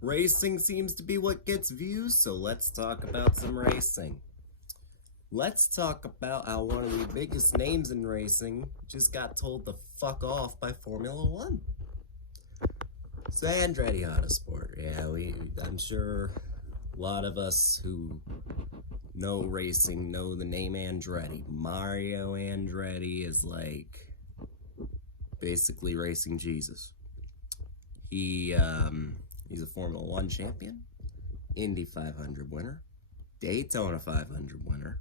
Racing seems to be what gets views, so let's talk about some racing. Let's talk about how one of the biggest names in racing just got told to fuck off by Formula One. So Andretti Autosport, I'm sure a lot of us who know racing know the name Andretti. Mario Andretti is like basically racing Jesus. He's a Formula One champion, Indy 500 winner, Daytona 500 winner.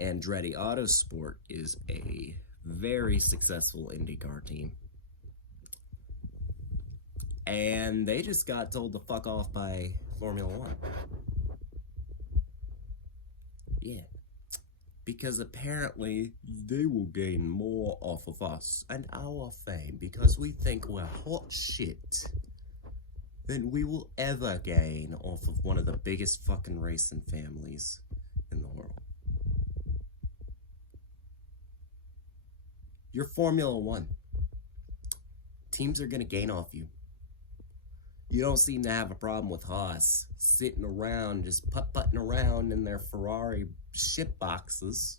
Andretti Autosport is a very successful IndyCar team. And they just got told to fuck off by Formula One. Yeah. Because apparently they will gain more off of us and our fame because we think we're hot shit than we will ever gain off of one of the biggest fucking racing families in the world. You're Formula One. Teams are gonna gain off you. You don't seem to have a problem with Haas sitting around, just putt-putting around in their Ferrari shit boxes.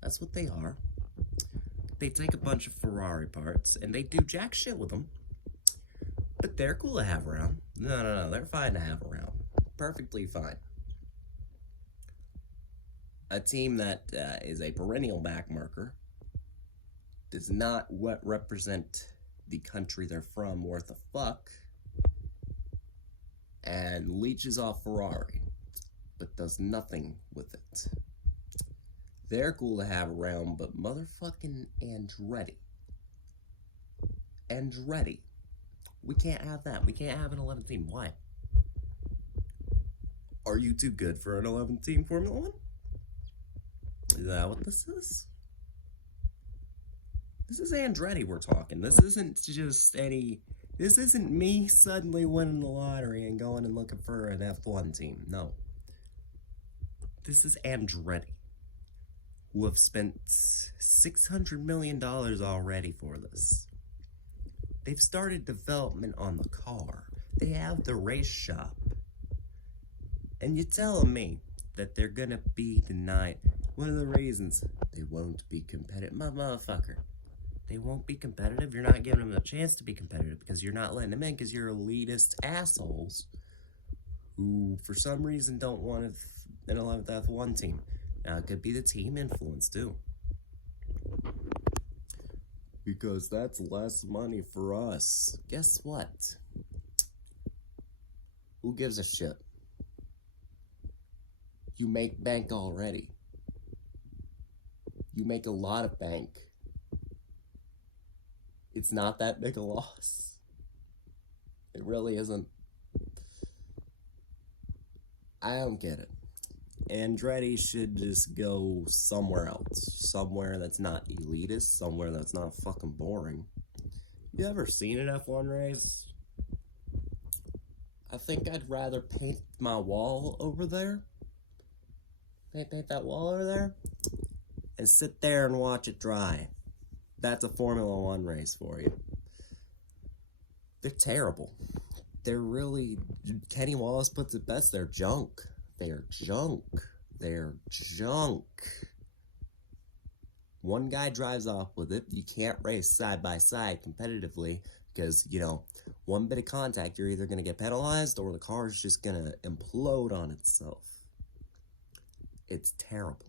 That's what they are. They take a bunch of Ferrari parts and they do jack shit with them. But they're cool to have around. No, they're fine to have around. Perfectly fine. A team that is a perennial backmarker does not represent the country they're from worth a fuck and leeches off Ferrari, but does nothing with it. They're cool to have around, but motherfucking Andretti, we can't have that. We can't have an 11 team. Why? Are you too good for an 11 team Formula One? Is that what this is? This is Andretti we're talking. This isn't me suddenly winning the lottery and going and looking for an F1 team. No. This is Andretti, who have spent $600 million already for this. They've started development on the car. They have the race shop. And you're telling me that they're gonna be denied. One of the reasons they won't be competitive. Motherfucker. They won't be competitive. You're not giving them a chance to be competitive because you're not letting them in because you're elitist assholes who, for some reason, don't want an 11th F1 team. Now, it could be the team influence, too. Because that's less money for us. Guess what? Who gives a shit? You make bank already. You make a lot of bank. It's not that big a loss. It really isn't. I don't get it. Andretti should just go somewhere else. Somewhere that's not elitist. Somewhere that's not fucking boring. You ever seen an F1 race? I think I'd rather paint my wall over there. Paint that wall over there. And sit there and watch it dry. That's a Formula One race for you. They're terrible. They're really... Kenny Wallace puts it best. They're junk. They're junk. They're junk. One guy drives off with it. You can't race side by side competitively because, one bit of contact, you're either going to get penalized or the car's just going to implode on itself. It's terrible.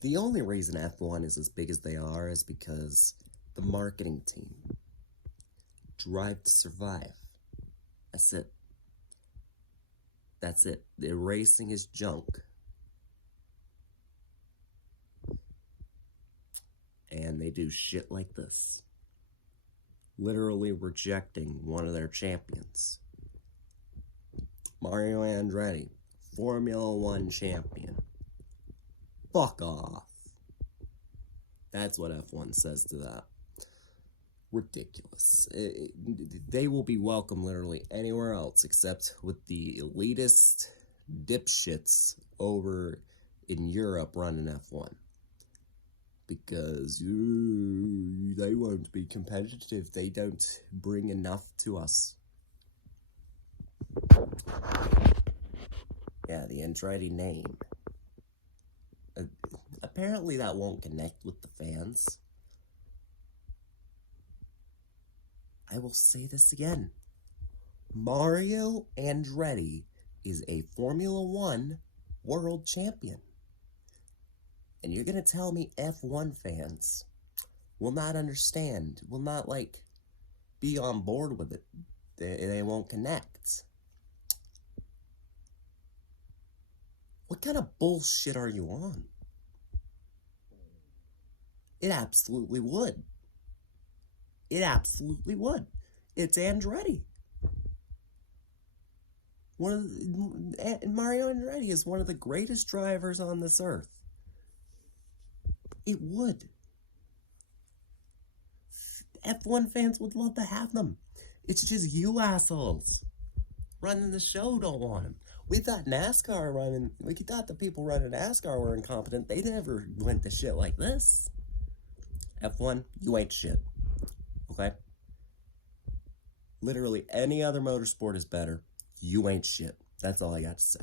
The only reason F1 is as big as they are is because the marketing team, Drive to Survive. That's it. That's it. The racing is junk. And they do shit like this. Literally rejecting one of their champions. Mario Andretti, Formula One champion. Fuck off. That's what F1 says to that. Ridiculous. They will be welcome literally anywhere else except with the elitist dipshits over in Europe running F1. because they won't be competitive. They don't bring enough to us. Yeah, the Andretti name. Apparently that won't connect with the fans. I will say this again. Mario Andretti is a Formula One world champion. And you're going to tell me F1 fans will not understand, will not, be on board with it. They won't connect. What kind of bullshit are you on? It absolutely would. It absolutely would. It's Andretti. Mario Andretti is one of the greatest drivers on this earth. It would. F1 fans would love to have them. It's just you assholes running the show don't want him. We thought NASCAR running, we thought the people running NASCAR were incompetent. They never went to shit like this. F1, you ain't shit. Okay? Literally any other motorsport is better. You ain't shit. That's all I got to say.